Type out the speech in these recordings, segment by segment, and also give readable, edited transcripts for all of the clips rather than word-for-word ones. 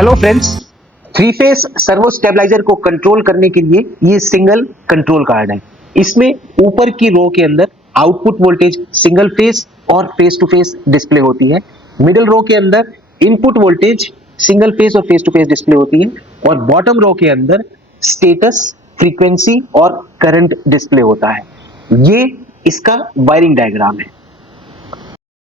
Hello friends, three phase servo stabiliser को control करने के लिए ये सिंगल कंट्रोल कार्ड है। इसमें ऊपर की रो के अंदर आउटपुट वोल्टेज सिंगल फेस और फेस टू फेस डिस्प्ले होती है। मिडिल रो के अंदर इनपुट वोल्टेज सिंगल फेस और फेस टू फेस डिस्प्ले होती है और बॉटम रो के अंदर स्टेटस, फ्रीक्वेंसी और करंट डिस्प्ले होता है। ये इसका वायरिंग डायग्राम है।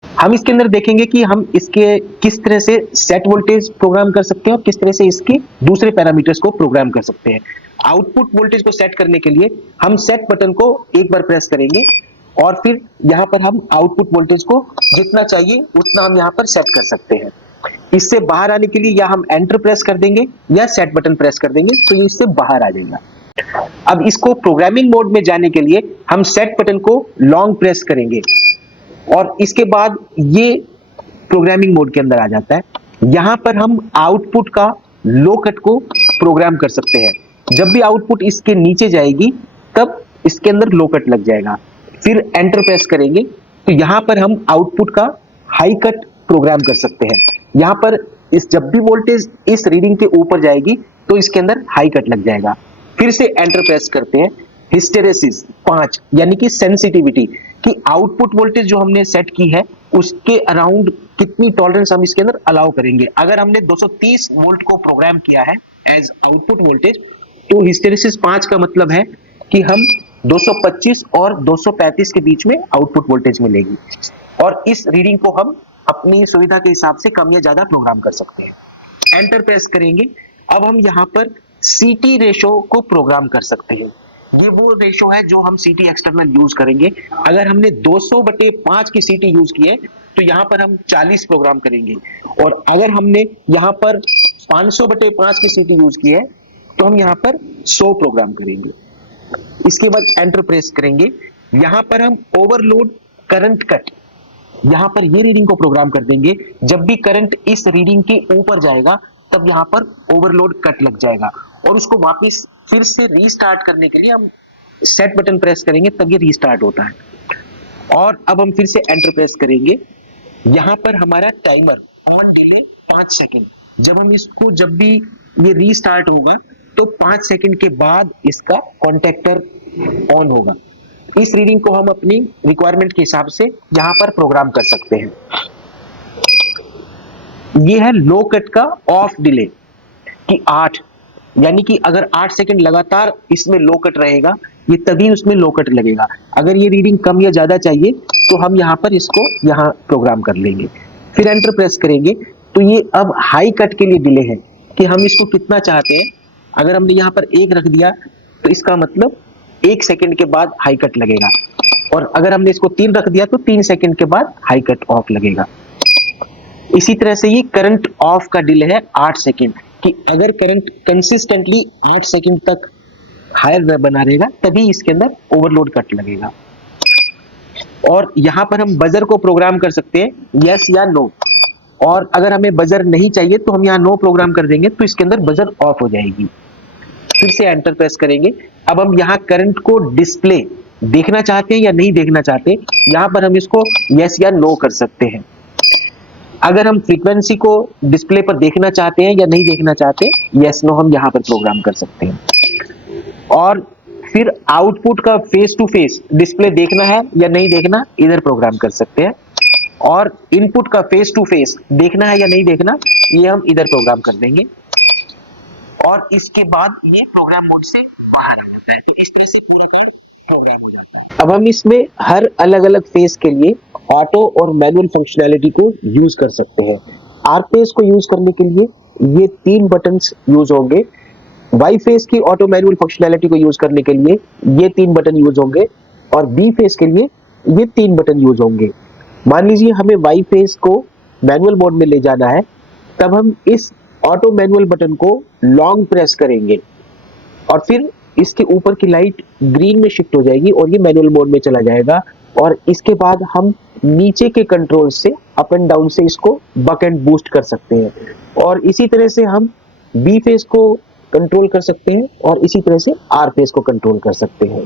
हम इसके अंदर देखेंगे कि हम इसके किस तरह से सेट वोल्टेज प्रोग्राम कर सकते हैं और किस तरह से इसके दूसरे पैरामीटर्स को प्रोग्राम कर सकते हैं। आउटपुट वोल्टेज को सेट करने के लिए हम सेट बटन को एक बार प्रेस करेंगे और फिर यहां पर हम आउटपुट वोल्टेज को जितना चाहिए उतना हम यहां पर सेट कर सकते हैं। इससे बाहर आने के लिए या हम एंटर प्रेस कर देंगे या सेट बटन प्रेस कर देंगे तो ये इससे बाहर आ जाएगा। अब इसको प्रोग्रामिंग मोड में जाने के लिए हम सेट बटन को लॉन्ग प्रेस करेंगे और इसके बाद ये प्रोग्रामिंग मोड के अंदर आ जाता है। यहां पर हम आउटपुट का लो कट को प्रोग्राम कर सकते हैं। जब भी आउटपुट इसके नीचे जाएगी तब इसके अंदर लो कट लग जाएगा। फिर एंटर प्रेस करेंगे तो यहां पर हम आउटपुट का हाई कट प्रोग्राम कर सकते हैं। यहां पर इस जब भी वोल्टेज इस रीडिंग के ऊपर जाएगी तो इसके अंदर हाई कट लग जाएगा। फिर से एंटर प्रेस करते हैं। हिस्टेरेसिस 5 यानी कि सेंसिटिविटी कि आउटपुट वोल्टेज जो हमने सेट की है उसके अराउंड कितनी टॉलरेंस हम इसके अंदर अलाउ करेंगे। अगर हमने 230 वोल्ट को प्रोग्राम किया है एज आउटपुट वोल्टेज तो हिस्टेरेसिस 5 का मतलब है कि हम 225 और 235 के बीच में आउटपुट वोल्टेज मिलेगी और इस रीडिंग को हम अपनी सुविधा के हिसाब से कम या ज्यादा प्रोग्राम कर सकते हैं। एंटर प्रेस करेंगे। अब हम यहाँ पर सीटी रेशो को प्रोग्राम कर सकते हैं। ये वो रेशो है जो हम सीटी एक्सटर्नल यूज करेंगे। अगर हमने 200/5 की सीटी यूज की है तो यहाँ पर हम 40 प्रोग्राम करेंगे और अगर हमने यहाँ पर 500/5 की सीटी यूज की है तो हम यहाँ पर 100 प्रोग्राम करेंगे। इसके बाद एंटर प्रेस करेंगे। यहाँ पर हम ओवरलोड करंट कट, यहाँ पर ये रीडिंग को प्रोग्राम कर देंगे। जब भी करंट इस रीडिंग के ऊपर जाएगा तब यहाँ पर ओवरलोड कट लग जाएगा और उसको वापस फिर से रीस्टार्ट करने के लिए हम सेट बटन प्रेस करेंगे तब ये रीस्टार्ट होता है। और अब हम फिर से एंटर प्रेस करेंगे। यहां पर हमारा टाइमर ऑन डिले 5 सेकंड, जब भी ये रीस्टार्ट होगा तो 5 सेकंड के बाद इसका कॉन्टेक्टर ऑन होगा। इस रीडिंग को हम अपनी रिक्वायरमेंट के हिसाब से यहां पर प्रोग्राम कर सकते हैं। ये है लो कट का ऑफ डिले कि 8 यानी कि अगर 8 सेकंड लगातार इसमें लो कट रहेगा ये तभी उसमें लो कट लगेगा। अगर ये रीडिंग कम या ज्यादा चाहिए तो हम यहाँ पर इसको यहाँ प्रोग्राम कर लेंगे। फिर एंटर प्रेस करेंगे तो ये अब हाई कट के लिए डिले है कि हम इसको कितना चाहते हैं। अगर हमने यहाँ पर 1 रख दिया तो इसका मतलब 1 सेकंड के बाद हाई कट लगेगा और अगर हमने इसको 3 रख दिया तो 3 सेकंड के बाद हाई कट ऑफ लगेगा। इसी तरह से ये करंट ऑफ का डिले है 8 सेकंड कि अगर करंट कंसिस्टेंटली 8 सेकंड तक हायर बना रहेगा तभी इसके अंदर ओवरलोड कट लगेगा। और यहां पर हम बजर को प्रोग्राम कर सकते हैं यस या नो, और अगर हमें बजर नहीं चाहिए तो हम यहाँ नो प्रोग्राम कर देंगे तो इसके अंदर बजर ऑफ हो जाएगी। फिर से एंटर प्रेस करेंगे। अब हम यहाँ करंट को डिस्प्ले देखना चाहते हैं या नहीं देखना चाहते, यहाँ पर हम इसको यस या नो कर सकते हैं। अगर हम फ्रीक्वेंसी को डिस्प्ले पर देखना चाहते हैं या नहीं देखना चाहते, यस नो हम यहां पर प्रोग्राम कर सकते हैं। और फिर आउटपुट का फेस टू फेस डिस्प्ले देखना है या नहीं देखना, इधर प्रोग्राम कर सकते हैं। और इनपुट का फेस टू फेस देखना है या नहीं देखना, ये हम इधर प्रोग्राम कर देंगे और इसके बाद ये प्रोग्राम मोड से बाहर आ जाता है। तो इस तरह से पूरा कोड प्रोग्राम हो जाता है। अब हम इसमें हर अलग अलग फेस के लिए ऑटो और मैनुअल फंक्शनैलिटी को यूज कर सकते हैं। आर फेस को यूज करने के लिए ये 3 बटन्स यूज होंगे। वाई फेस की ऑटो मैनुअल फंक्शनैलिटी को यूज करने के लिए ये 3 बटन यूज होंगे और बी फेस के लिए ये 3 बटन यूज होंगे। मान लीजिए हमें वाई फेस को मैनुअल मोड में ले जाना है, तब हम इस ऑटो मैनुअल बटन को लॉन्ग प्रेस करेंगे और फिर इसके ऊपर की लाइट ग्रीन में शिफ्ट हो जाएगी और ये मैनुअल मोड में चला जाएगा। और इसके बाद हम नीचे के कंट्रोल से अप एंड डाउन से इसको बक एंड बूस्ट कर सकते हैं और इसी तरह से हम बी फेस को कंट्रोल कर सकते हैं और इसी तरह से आर फेस को कंट्रोल कर सकते हैं।